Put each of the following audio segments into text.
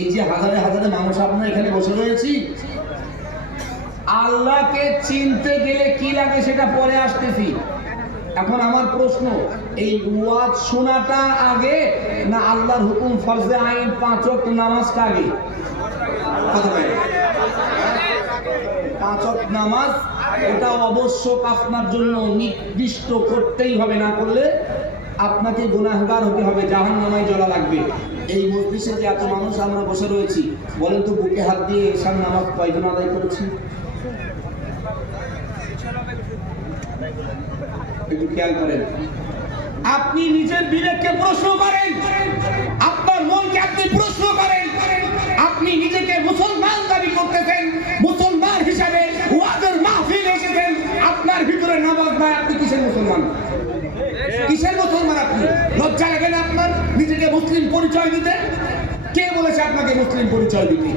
এই যে হাজারে হাজারে মানুষ আপনারা এখানে বসে রয়েছি, আল্লাহকে চিনতে গেলে কি লাগে সেটা পরে আসতেছি। এখন আমার প্রশ্ন, এই ওয়াজ শোনাটা আগে না আল্লাহর হুকুম ফরজে আইন 5 ওয়াক্ত নামাজটা আগে? কথা বলেন। 5 ওয়াক্ত নামাজ এটা অবশ্যক আপনার জন্য নির্দিষ্ট করতেই হবে, না করলে আপনাকে গুনাহগার হতে হবে, জাহান্নামায় জ্বলা লাগবে। এই মজলিসে যে এত মানুষ আমরা বসে রয়েছি, বলেন তো বুকে হাত দিয়ে এশার নামাজ কয়জন আদায় করেছি? একটু খেয়াল করেন। আপনি নিজের বিবেককে প্রশ্ন করেন, আপনার মনকে আপনি প্রশ্ন করেন। আপনি নিজেকে মুসলমান দাবি করতেছেন, মুসলমান হিসাবে ওয়াজের মাহফিল এসেছেন, আপনার ভিতরে নামাজ নাই, আপনি কিসের মুসলমান? কিসের মুসলমান আপনি? লজ্জা লাগে না আপনার নিজেকে মুসলিম পরিচয় দিতে? কে বলেছে আপনাকে মুসলিম পরিচয় দিতে?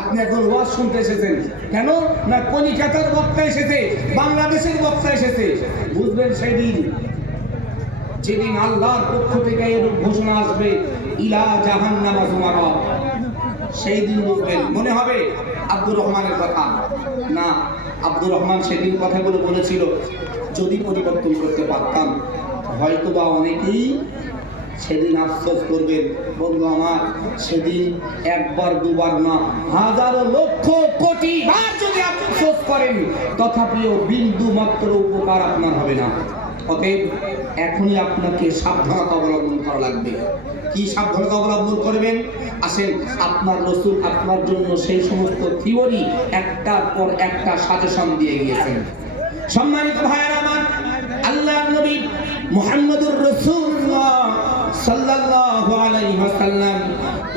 আপনি এখন ওয়াজ শুনতে এসেছেন কেন? না কলিকাতার বক্তা এসেছে, বাংলাদেশের বক্তা এসেছে। বুঝবেন সেদিন যেদিন আল্লাহর পক্ষ থেকে এর ঘোষণা আসবে, ইলা জাহান্নামা যুমারা, সেই দিন বুঝবেন। মনে হবে আব্দুর রহমানের কথা না, আব্দুর রহমান সেদিন কথাগুলো বলেছিল, যদি পরিবর্তন করতে পারতাম হয়তো বা অনেকেই সেদিন আফসোস করবেন। বন্ধু আমার, সেদিন একবার দুবার না, হাজারো লক্ষ কোটি বার যদি আফসোস করেন, তথাপিও বিন্দু মাত্র উপকার আপনার হবে না। অতএব এখনই আপনাকে সাবধানতা অবলম্বন করা লাগবে। কি সাবধানতা অবলম্বন করবেন? আসেন, আপনার রাসূল আপনার জন্য সেই সমস্ত থিওরি একটার পর একটা সাজেশন দিয়ে গিয়েছেন। সম্মানিত ভাইয়েরা আমার, আল্লাহর নবী মুহাম্মদুর রাসূলুল্লাহ সাল্লাল্লাহু আলাইহি ওয়াসাল্লাম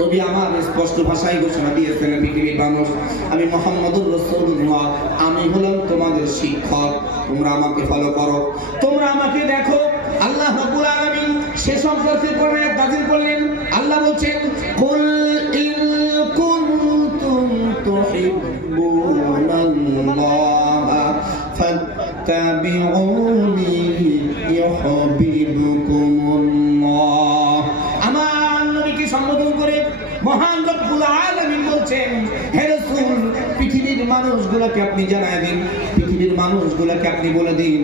নবী আমার স্পষ্ট ভাষায় ঘোষণা দিয়েছেন, পৃথিবীর মানুষ, আমি মুহাম্মদুর রাসূলুল্লাহ, আমি হলাম তোমাদের শিক্ষক, তোমরা আমাকে ফলো করো, তোমরা আমাকে দেখো। আল্লাহ রাব্বুল আলামিন সে সম্পর্কে কোরআনে নাযিল করলেন। আল্লাহ বলেন, কুল ইন কুনতুম তুহিব্বুনাল্লাহ ফাত্তাবিউনি ইউহিব্বুকুমুল্লাহ। আমার নবীকে সম্বোধন করে মহান রব্বুল আলামিন বলছেন, হে রাসূল, পৃথিবীর মানুষগুলোকে আপনি জানায় দিন, পৃথিবীর মানুষগুলোকে আপনি বলে দিন,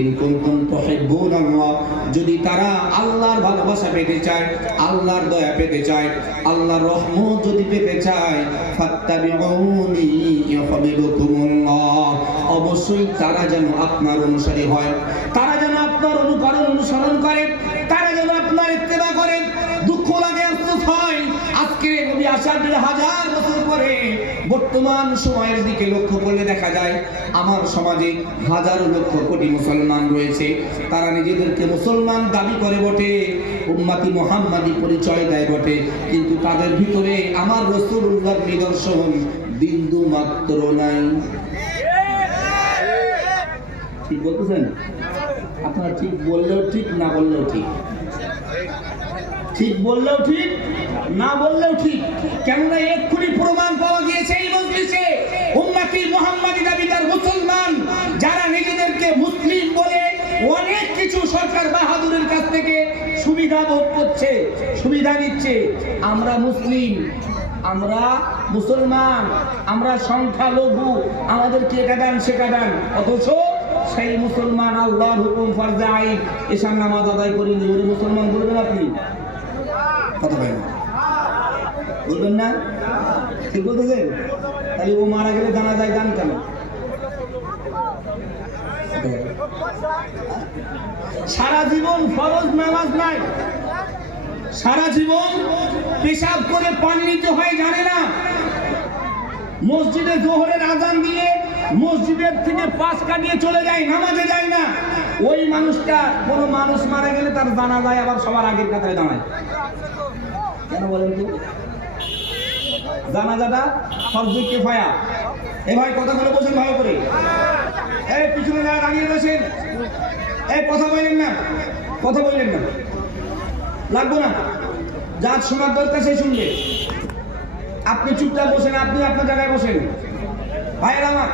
ইন কুনতুম তুহিব্বুনাল্লাহ, যদি তারা আল্লাহর ভালোবাসা পেতে চায়, আল্লাহর দয়া পেতে চায়, আল্লাহর রহমত যদি পেতে চায়, ফাত্তাবিউনি ইউহিব্বুকুমুল্লাহ, অবশ্যই তারা যেন আপনার অনুসারী হয়, তারা যেন আপনার অনুকরণ অনুসরণ করে, তারা যেন আপনার ইত্তেবা করে। দুঃখ লাগে, আফসোস হয়, আজকে নবী আসার 1000 বছর পরে বর্তমান সময়ের দিকে লক্ষ্য করলে দেখা যায় আমার সমাজে হাজারো লক্ষ কোটি মুসলমান রয়েছে। তারা নিজেদেরকে মুসলমান দাবি করে বটে, উম্মতি মুহাম্মাদি পরিচয় দেয় বটে, কিন্তু তাদের ভিতরে আমার রাসূলুল্লাহর নিদর্শন বিন্দু মাত্র নাই। ঠিক বলতেছেন? আপনারা ঠিক বললেও ঠিক, না বললেও ঠিক। ঠিক বললেও ঠিক, না বললেও ঠিক। কেননা এক্ষুনি প্রমাণ পাওয়া গিয়েছে এই মজলিসে, উম্মতি মুহাম্মাদি দাবিদার মুসলমান যারা নিজেদেরকে মুসলিম বলে অনেক কিছু সরকার বাহাদুরের কাছ থেকে সুবিধা ভোগ করছে, সুবিধা নিচ্ছে। আমরা মুসলিম, আমরা মুসলমান, আমরা সংখ্যালঘু, আমাদেরকে এটা দেন সেটা দেন, অথচ সেই মুসলমান আল্লাহর হুকুম ফরজে আইন এশার নামাজ আদায় করিনি, ওই মুসলমান বলবেন আপনি? কথা বলেন, বলবেন না? ঠিক বলতেছেন? তাহলে ও মারা গেলে জানা যায় গান কেন? সারা জীবন ফরজ নামাজ নাই, সারা জীবন পেশাব করে পানি নিতে হয় জানে না, মসজিদে জোহরের আজান দিয়ে মসজিদের থেকে পাশ কাটিয়ে চলে যায়, নামাজে যায় না। ওই মানুষটা, কোনো মানুষ মারা গেলে তার জানা যায় আবার সবার আগের কাতারে দাঁড়ায়। কেন বলেন তো? জানাজাটা ফরজে কিফায়া। এ ভাই কথাগুলো বসেন ভালো করে, এই পিছনে না দাঁড়িয়ে বসেন, এই কথা বলেন না, কথা বলেন না, লাগবো না, যার শোনার দরকার সেই শুনবে। আপনি চুপচাপ বসেন, আপনি আপনার জায়গায় বসেন। ভাইয়েরা আমার,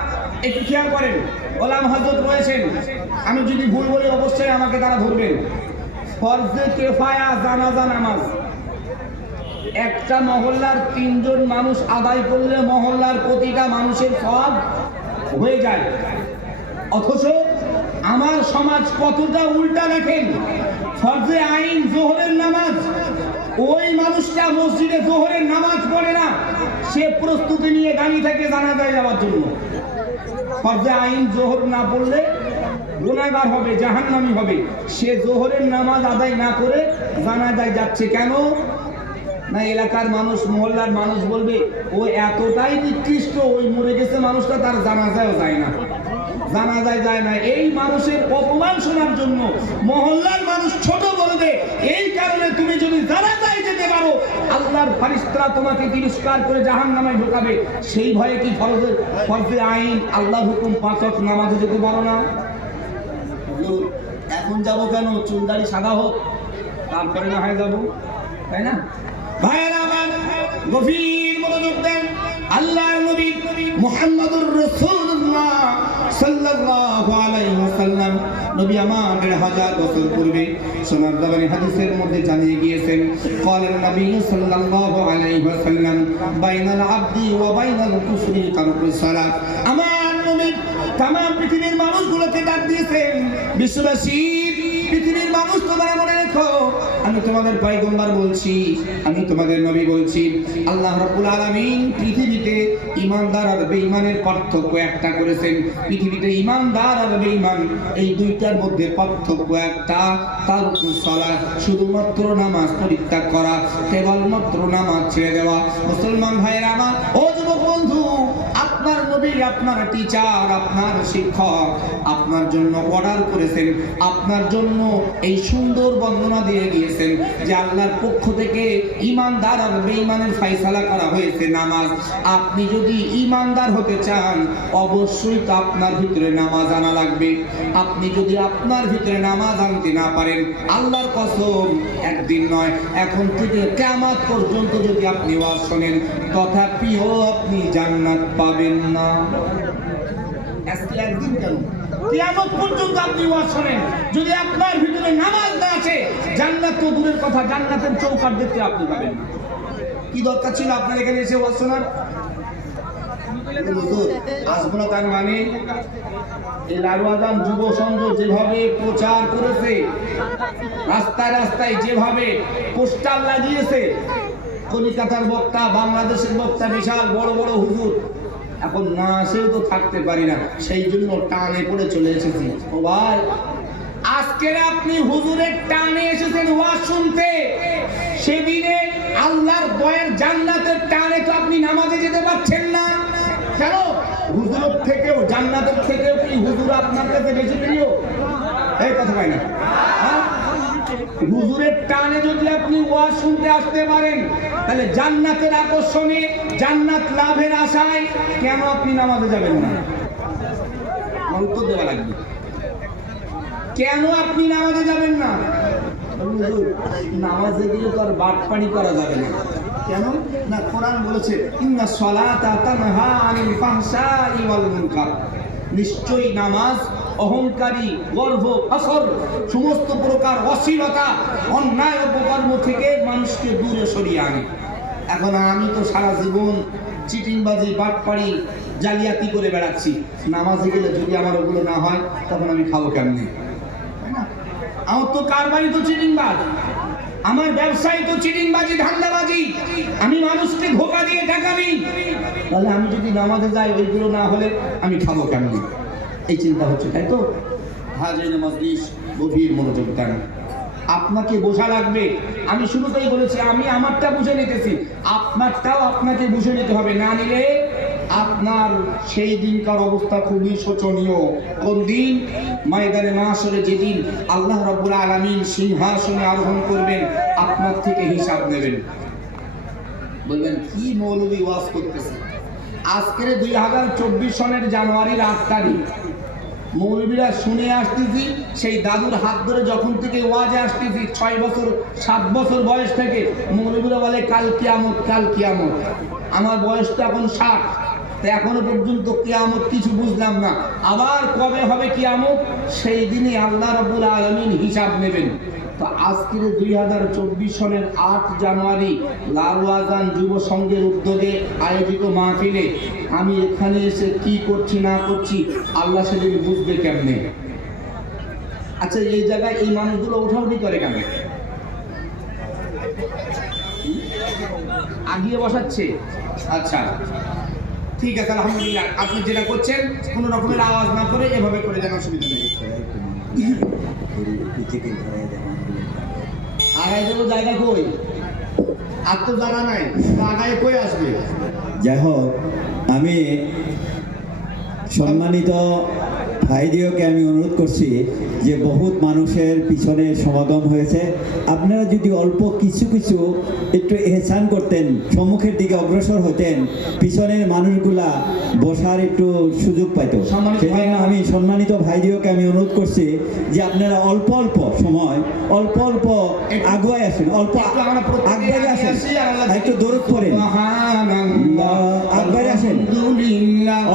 একটু খেয়াল করেন, ওলামা হযরত রয়েছেন, আমি যদি ভুল বলি অবশ্যই আমাকে তারা ধরবেন। ফরজে কিফায়া জানাজা নামাজ, একটা মহল্লার 3 জন মানুষ আদায় করলে মহল্লার প্রতিটা মানুষের সওয়াব হয়ে যায়। অথচ আমার সমাজ কতটা উল্টা দেখেন, ফরজে আইন জোহরের নামাজ, ওই মানুষটা মসজিদে জোহরের নামাজ পড়ে না, সে প্রস্তুতি নিয়ে দাঁড়িয়ে থাকে জানাজায় যাওয়ার জন্য। ফরজে আইন জোহর না পড়লে গুনাহগার হবে, জাহান্নামী হবে। সে জোহরের নামাজ আদায় না করে জানাজায় যাচ্ছে। কেন না, এলাকার মানুষ, মহল্লার মানুষ বলবে ও এতটাই নিকৃষ্ট, ওই মরে গেছে মানুষটা, তার জানাজায়ও যায় না, জানাজায় যায় না। এই মানুষের অপমান শোনার জন্য মহল্লার মানুষ ছোট বলবে। এই কারণে তুমি যদি জানাজায় যেতে পারো, আল্লাহর ফেরেশতারা তোমাকে তিরস্কার করে জাহান্নামে ঢোকাবে। সেই ভয়ে কি ফরজে আইন আল্লাহর হুকুম 5 ওয়াক্ত নামাজে যেতে পারো না? এখন যাব কেন, চুল দাড়ি সাদা হোক, তারপরে না হয় যাবো, তাই না? ভাইয়েরা আমার, গভীর মনোযোগ দেন। আল্লাহর নবী মুহাম্মদুর রাসূলুল্লাহ সাল্লাল্লাহু আলাইহি ওয়াসাল্লাম, নবী আমার 1000 বছর পূর্বে সোনার দাবানি হাদিসের মধ্যে জানিয়ে গিয়েছেন, ক্বালান নবী সাল্লাল্লাহু আলাইহি ওয়াসাল্লাম, বাইনাল আবদি ওয়া বাইনাল কুফরি তারকুস সালাত। আমার নবী तमाम পৃথিবীর মানুষগুলোকে ডাক দিয়েছেন, বিশ্ববাসী, পৃথিবীর মানুষ, তোমরা মনে রেখো, আমি তোমাদের পয়গম্বর বলছি, আমি তোমাদের নবী বলছি। আল্লাহ রাব্বুল আলামিন পৃথিবীতে ঈমানদার আর বেঈমানের পার্থক্য একটা করেছেন। পৃথিবীতে ঈমানদার আর বেঈমান এই দুইটার মধ্যে পার্থক্য একটা, তারকুস সালাত, শুধুমাত্র নামাজ পরিত্যাগ করা, কেবলমাত্র নামাজ ছেড়ে দেওয়া। মুসলমান ভাইয়েরা আমার, ও যুবক বন্ধু, আপনার নবী, আপনার টিচার, আপনার শিক্ষক আপনার জন্য অর্ডার করেছেন, আপনার জন্য এই সুন্দর বর্ণনা দিয়ে গিয়েছেন যে আল্লাহর পক্ষ থেকে ঈমানদার আর বেঈমানের ফয়সালা করা হয়েছে নামাজ। আপনি যদি ঈমানদার হতে চান, অবশ্যই তো আপনার ভিতরে নামাজ আনা লাগবে। আপনি যদি আপনার ভিতরে নামাজ আনতে না পারেন, আল্লাহর কসম, একদিন নয়, এখন থেকে কিয়ামত পর্যন্ত যদি আপনি ওয়াজ শোনেন, তথাপিও আপনি জান্নাত পাবেন না। আজকে একদিন কেন, কিয়ামত পর্যন্ত আপনি ওয়াজ শোনেন, যদি আপনার ভিতরে নামাজ না আছে, জান্নাত তো দূরের কথা, জান্নাতের চৌকাঠ দেখতে আপনি পাবেন না। কি দরকার ছিল আপনার এখানে এসে ওয়াজ শোনার? আসবো না তার মানে, এই লালুয়াদান যুব সংঘ যেভাবে প্রচার করেছে, রাস্তায় রাস্তায় যেভাবে পোস্টার লাগিয়েছে, কলিকাতার বক্তা, বাংলাদেশের বক্তা, বিশাল বড় বড় হুজুর, এখন না আসেও তো থাকতে পারি না, সেই জন্য টানে পড়ে চলে এসেছি। ও ভাই, আজকের আপনি হুজুরের টানে এসেছেন ওয়াজ শুনতে, সেদিনে আল্লাহর দয়ার জান্নাতের টানে তো আপনি নামাজে যেতে পারছেন না। কেন? হুজুরের থেকেও, জান্নাতের থেকেও কি হুজুর আপনার কাছে বেশি প্রিয়? এই কথা হয় না? হুজুরের টানে যদি আপনি ওয়াজ শুনতে আসতে পারেন, তাহলে জান্নাতের আকর্ষণে, জান্নাত লাভের আশায় কেন আপনি নামাজে যাবেন না? উত্তর দেওয়া লাগবে। কেন আপনি নামাজে যাবেন না? নামাজে গিয়ে তো আর বাটপানি করা যাবে না। কেন না, কোরআন বলেছে, ইন্না সলাতা তানহা আনিল ফাহশাই ওয়াল মুনকার, নিশ্চয়ই নামাজ অহংকারী, গর্ব, ফখর, সমস্ত প্রকার অশ্লীলতা, অন্যায় অপকর্ম থেকে মানুষকে দূরে সরিয়ে আনে। এখন আমি তো সারা জীবন চিটিংবাজি, বাটপাড়ি, জালিয়াতি করে বেড়াচ্ছি, নামাজে গেলে যদি আমার ওগুলো না হয়, তখন আমি খাবো কেমনি? আমার তো কারবারি তো চিটিংবাজ, আমার ব্যবসায়ী তো চিটিংবাজি, ধান্দাবাজি, আমি মানুষকে ধোঁকা দিয়ে টাকা নিই, তাহলে আমি যদি নামাজে যাই, ওইগুলো না হলে আমি খাবো কেমনি? এই চিন্তা হচ্ছে, তাই তো? হাজির মজলিস, গভীর মনোযোগ দেন। আপনাকে বোঝা লাগবে। আমি শুরুতেই বলেছি, আমি আমারটা বুঝে নিতেছি, আপনারটাও আপনাকে বুঝে নিতে হবে, না নিলে আপনার সেই দিনকার অবস্থা খুবই শোচনীয়। কোন দিন? ময়দানে মাহশরে, যেদিন আল্লাহ রাব্বুল আলামিন সিংহাসনে আরোহণ করবেন, আপনার থেকে হিসাব নেবেন। বলবেন কি মৌলবী ওয়াজ করতেছে? আজকের 2024 সনের জানুয়ারির 8 তারিখ, মৌলবীরা শুনে আসতেছি, সেই দাদুর হাত ধরে যখন থেকে ওয়াজে আসতেছি, 6 বছর 7 বছর বয়স থেকে মৌলবীরা বলে কাল কিয়ামত, কাল কিয়ামত। আমার বয়স তো এখন 60, তো এখনো পর্যন্ত কিয়ামত কিছু বুঝলাম না। আবার কবে হবে কিয়ামত? সেই দিনে আল্লাহ রাব্বুল আলামিন হিসাব নেবেন। তো আজকের 2024 সনের 8 জানুয়ারি লালওয়াজান যুব সংঘের উদ্যোগে আয়োজিত মাহফিলে আমি এখানে এসে কি করছি না করছি আল্লাহ সেদিন বুঝবে কেমনে। আচ্ছা, এই জায়গায় এই মানুষগুলো উঠাউঠি করে কেন? আগিয়ে বসাচ্ছে। আচ্ছা ঠিক আছে, আলহামদুলিল্লাহ। আপনি যেটা করছেন কোনো রকমের আওয়াজ না করে এভাবে করে দেন, অসুবিধা নেই। আগায় যাবো, জায়গা কই? আর তো জায়গা নাই, আগায় কই আসবে? যাই হোক, আমি সম্মানিত ভাইদেরকে আমি অনুরোধ করছি যে বহুত মানুষের পিছনে সমাগম হয়েছে, আপনারা যদি অল্প কিছু কিছু একটু এহসান করতেন, সম্মুখের দিকে অগ্রসর হতেন, পিছনের মানুষগুলা বসার একটু সুযোগ পাইত। সেজন্য আমি সম্মানিত ভাইদেরকে আমি অনুরোধ করছি যে আপনারা অল্প অল্প সময় অল্প অল্প আগুয়ায় আসেন, অল্প আগুয়ায় আসেন, একটু দৌড় করেন, আগুয়ায় আসেন,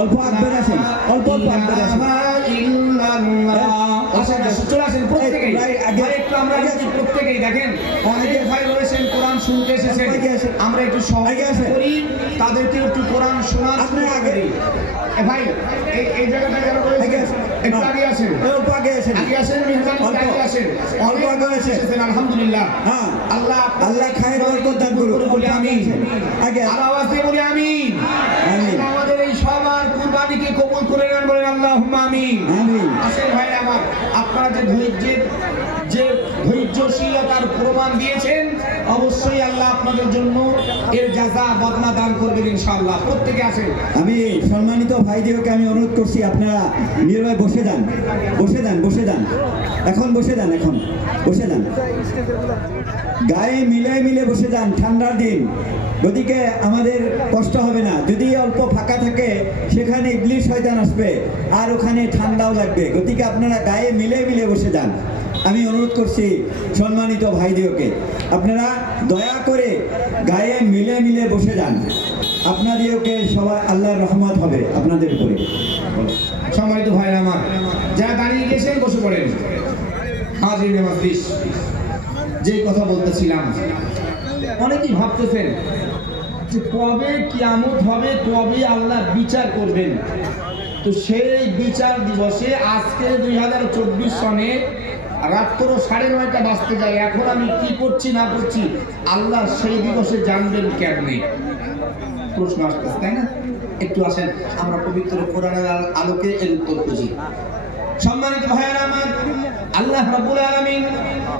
অল্প আগুয়ায় আসেন, অল্প অল্প আগুয়ায় আসেন। প্রত্যেকেই দেখেন, অনেকে ভাই রয়েছেন কোরআন শুনতে এসেছেন, আমরা একটু সবাই করি, তাদেরকে একটু কোরআন শোনার আগে ভাই এই জায়গাটা যারা রয়েছেন একটু আগে আসেন, অল্প আগে আসেন, আগে আসেন, মেহরবানি আগে আসেন, অল্প আগে এসেছেন। আলহামদুলিল্লাহ, হ্যাঁ, আল্লাহ আল্লাহ খায়ের বরকত দান করুন। বলি আমিন। আগে আর আওয়াজ দিয়ে বলি আমিন। আমিন। আমাদের এই সবার কুরবানিকে কবুল করে নেন, বলেন আল্লাহুম্মা আমিন। আমিন। আসেন ভাই আমার, আপনারা যে ধৈর্যশীলতার প্রমাণ দিয়েছেন, অবশ্যই আল্লাহ আপনাদের জন্য এর জাযা বদলা দান করবেন ইনশাআল্লাহ। প্রত্যেকে আসেন। আমি সম্মানিত ভাইদেরকে আমি অনুরোধ করছি, আপনারা নির্ভয় বসে যান, বসে যান, বসে যান, এখন বসে যান, এখন বসে যান, গায়ে মিলে মিলে বসে যান। ঠান্ডার দিন, ওদিকে আমাদের কষ্ট হবে না। যদি অল্প ফাঁকা থাকে সেখানে ইবলিশ শয়তান আসবে আর ওখানে ঠান্ডাও লাগবে, গতিকে আপনারা গায়ে মিলে মিলে বসে যান। আমি অনুরোধ করছি সম্মানিত ভাইদেরকে, আপনারা দয়া করে গায়ে মিলে মিলে বসে যান। আপনাদেরকে সবাই আল্লাহর রহমত হবে আপনাদের উপরে। সম্মানিত ভাইরা আমার, যারা দাঁড়িয়ে গেছেন বসে পড়েন। হাজির মাজলিস, যে কথা বলতেছিলাম, অনেকেই ভাবতেছেন যে কবে কিয়ামত হবে, কবে আল্লাহ বিচার করবেন। তো সেই বিচার দিবসে আজকে 2024 সনে রাত্র 9:30 বাজতে যায়, এখন আমি কি করছি না করছি আল্লাহ সেই দিবসে জানবেন কেমনে? প্রশ্ন আসতেছে, তাই না? একটু আসেন, আমরা পবিত্র কোরআনের আলোকে এর উত্তর খুঁজি। সম্মানিত ভাইয়েরা আমার, আল্লাহ রাব্বুল আলামিন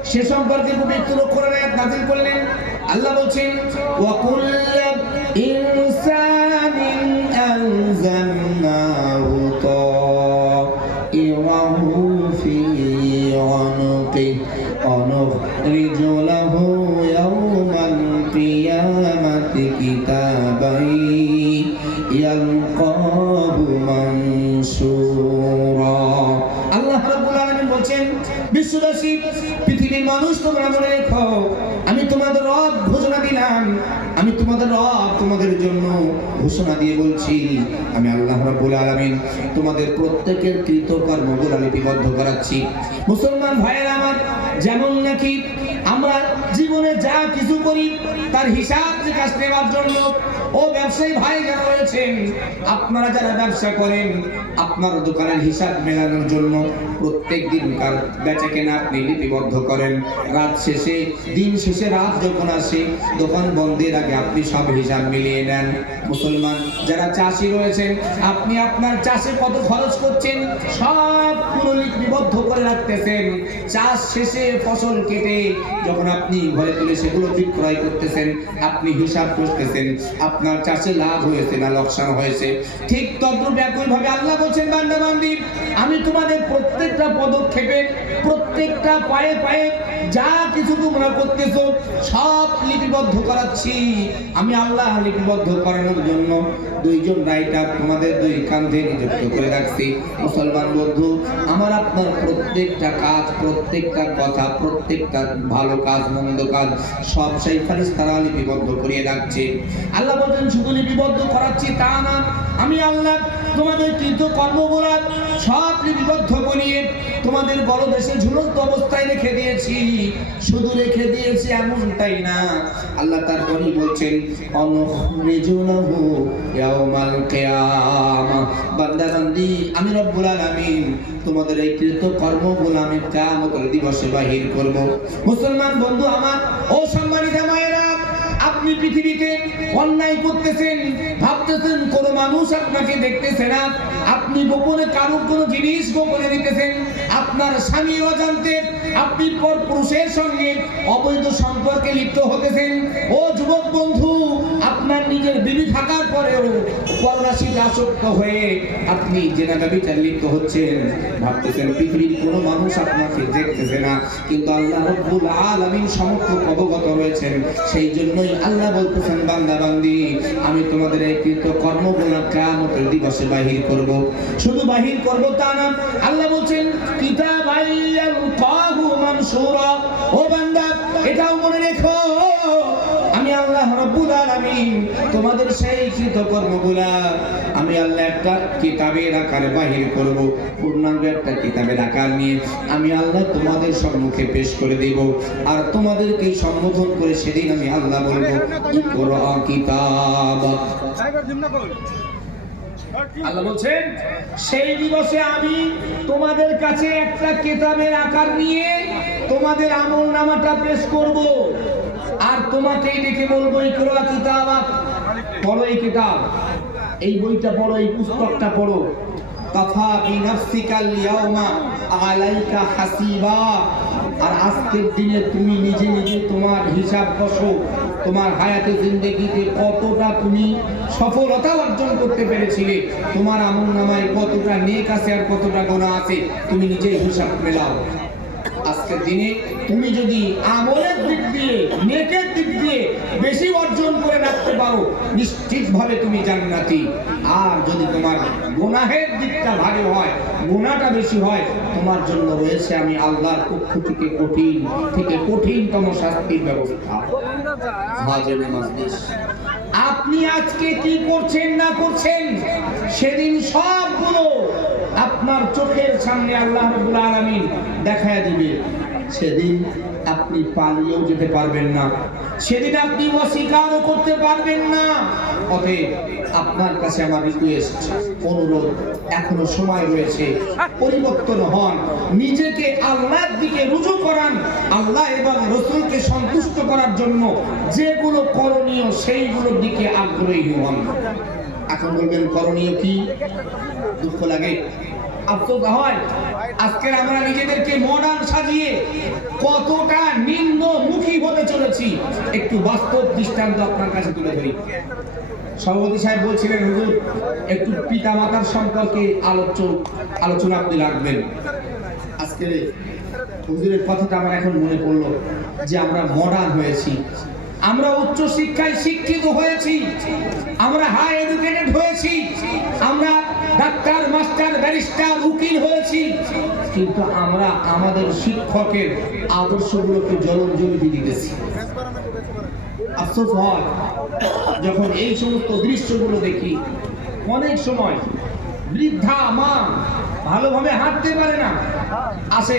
সে সম্পর্কে পবিত্র কোরআনে আয়াত নাযিল করলেন। আল্লাহ বলছেন, ওয়া কুল্লু ইনসানিন আনজালনাহু তাইরাহু ফি উনুকি অনুখরিজু লাহু ইয়াওমাল কিয়ামাতি কিতাবান ইয়ালকাহু মানসুরা। আল্লাহ রাব্বুল আলামিন বলছেন, বিশ্ববাসী, পৃথিবীর মানুষ, তোমরা মনে রেখো, আমি তোমাদের রব ঘোষণা দিলাম, আমি তোমাদের রব, তোমাদের জন্য ঘোষণা দিয়ে বলছি, আমি আল্লাহ রাব্বুল আলামিন তোমাদের প্রত্যেকের কৃতকর্মগুলো লিপিবদ্ধ করাচ্ছি। মুসলমান ভাইয়েরা আমার, যেমন নাকি আমরা জীবনে যা কিছু করি তার হিসাব নিকাশ নেওয়ার জন্য, ও ব্যবসায়ী ভাই যারা রয়েছেন, আপনারা যারা ব্যবসা করেন, আপনার দোকানের হিসাব মেলানোর জন্য প্রত্যেক দিনকার বেচা কেনা আপনি লিপিবদ্ধ করেন। রাত শেষে, দিন শেষে রাত যখন আসে, দোকান বন্ধের আগে আপনি সব হিসাব মিলিয়ে নেন। মুসলমান যারা চাষি রয়েছেন, আপনি আপনার চাষে কত খরচ করছেন সব পুরো লিপিবদ্ধ করে রাখতেছেন। চাষ শেষে ফসল কেটে যখন আপনি ঘরে তুলে সেগুলো বিক্রয় করতেছেন, আপনি হিসাব করতেছেন আপনার চাষে লাভ হয়েছে না লোকসান হয়েছে। ঠিক তদ্রূপ একইভাবে আল্লাহ বলছেন, বান্দা বান্দি, আমি তোমাদের প্রত্যেকটা পদক্ষেপে, প্রত্যেকটা পায়ে পায়ে যা কিছু তোমরা করতেছো সব লিপিবদ্ধ করাচ্ছি। আমি আল্লাহ লিপিবদ্ধ করানোর জন্য দুইজন রাইটার তোমাদের দুই কাঁধে নিযুক্ত করে রাখছি। মুসলমান বন্ধু আমার, আপনার প্রত্যেকটা কাজ, প্রত্যেকটা কথা, প্রত্যেকটা ভালো কাজ, মন্দ কাজ সব সেই ফেরেশতারা লিপিবদ্ধ করিয়ে রাখছে। আল্লাহ বলেন, শুধু লিপিবদ্ধ করাচ্ছি তা না, আমি আল্লাহ তোমাদের কৃতকর্মগুলো সব লিপিবদ্ধ করিয়ে তোমাদের বড় দেশে ঝুলন্ত অবস্থায় রেখে দিয়েছি। শুধু রেখে দিয়েছি এমনটাই না, আল্লাহ তারপরেই বলছেন অনুখরিজুনাহু ইয়াউমাল কিয়ামা। বান্দা বান্দি, আমি রব্বুল আলামিন তোমাদের এই কৃত কর্মগুলো আমি কিয়ামতের দিবসে বাহির করব। মুসলমান বন্ধু আমার, ও সম্মানিত মায়েরা, আপনি পৃথিবীতে অন্যায় করতেছেন, ভাবতেছেন কোনো মানুষ আপনাকে দেখতেছে না, আপনি গোপনে কারো কোনো জিনিস গোপনে নিতেছেন, আপনার স্বামী অজান্তে আপনি পরপুরুষের সঙ্গে অবৈধ সম্পর্কে লিপ্ত হতেছেন। ও যুবক বন্ধু, আপনার নিজের বিবি থাকার পরেও পরনাশীতে আসক্ত হয়ে আপনি জেনা ব্যভিচারে লিপ্ত হচ্ছেন, ভাবতেছেন পৃথিবীর কোনো মানুষ আপনাকে দেখতেছে না, কিন্তু আল্লাহ রাব্বুল আলামিন সমস্ত অবগত রয়েছেন। সেই জন্যই আল্লাহ বলতেছেন, বান্দা বান্দি, আমি তোমাদের এই কৃত কর্মগুলো কিয়ামতের দিবসে বাহির করব। শুধু বাহির করব তা না, আল্লাহ বলছেন কিতাবাইয়ালকাহু মানসুরা। ও বান্দা, এটাও মনে রেখো, আমি আল্লাহ রাব্বুল আলামিন তোমাদের সেই কৃত কর্মগুলা আমি আল্লাহ একটা কিতাবের আকারে বাহির করব। পূর্ণাঙ্গ একটা কিতাবের আকার নিয়ে আমি আল্লাহ তোমাদের সম্মুখে পেশ করে দেব। আর তোমাদেরকে সম্বোধন করে সেদিন আমি আল্লাহ বলবো, ইকরা কিতাব। আল্লাহ বলছেন, সেই দিবসে আমি তোমাদের কাছে একটা কিতাবের আকার নিয়ে তোমাদের আমলনামাটা পেশ করব, আর তোমাকেই ডেকে বলবো, ইকরা কিতাব, পড়ো এই কিতাব, এই বইটা পড়ো, এই পুস্তকটা পড়ো। কাফা বিনাফসিকাল ইয়াউমা আলাইকা হাসিবা। আর আজকের দিনে তুমি নিজে নিজে তোমার হিসাব বসো, তোমার হায়াতে জিন্দেগিতে কতটা তুমি সফলতা অর্জন করতে পেরেছিলে, তোমার আমলনামায় কতটা নেক আছে আর কতটা গুনাহ আছে, তুমি নিজেই হিসাব মেলাও। আজকের দিনে তুমি যদি আমলের দিক দিয়ে, নেকের দিক দিয়ে বেশি অর্জন করে রাখতে পারো, নিশ্চিতভাবে তুমি জান্নাতি। আর যদি তোমার গুনাহের দিকটা ভারী হয়, গুনাহটা বেশি হয়, তোমার জন্য রয়েছে আমি আল্লাহর পক্ষ থেকে কঠিনতম শাস্তির ব্যবস্থা। হাজিরে মাজলিস, আপনি আজকে কি করছেন না করছেন, সেদিন সবগুলো আপনার চোখের সামনে আল্লাহ রাব্বুল আলামিন দেখায় দিবে। সেদিন আপনি পালিয়েও যেতে পারবেন না, সেদিন আপনি অস্বীকারও করতে পারবেন না। অতএব আপনার কাছে আমার রিকোয়েস্ট, অনুরোধ, এখনো সময় রয়েছে, পরিবর্তন হন, নিজেকে আল্লাহর দিকে রুজু করান, আল্লাহ এবং রাসূলকে সন্তুষ্ট করার জন্য যেগুলো করণীয় সেইগুলোর দিকে আগ্রহী হন। এখন বলবেন করণীয় কি? দুঃখ লাগে, আফসোস হয়, আজকে আমরা নিজেদেরকে মডার্ন সাজিয়ে কতটা নিম্নমুখী হতে চলেছি। একটু বাস্তব দৃষ্টান্ত আপনার কাছে তুলে ধরি। সভাপতি সাহেব বলছিলেন, হুজুর একটু পিতা মাতার সম্পর্কে আলোচনা আপনি রাখবেন। আজকে হুজুরের কথাটা আমার এখন মনে পড়লো যে আমরা মডার্ন হয়েছি, আমরা উচ্চ শিক্ষায় শিক্ষিত হয়েছি, আমরা হাই এডুকেটেড হয়েছি, আমরা ডাক্তার, মাস্টার, ব্যারিস্টার, উকিল হয়েছি, কিন্তু আমরা আমাদের শিক্ষকের আদর্শগুলোকে জলজলি দিতেছি। আফসোস হয় যখন এই সমস্ত দৃশ্যগুলো দেখি। অনেক সময় বৃদ্ধা মা ভালোভাবে হাঁটতে পারে না, আসে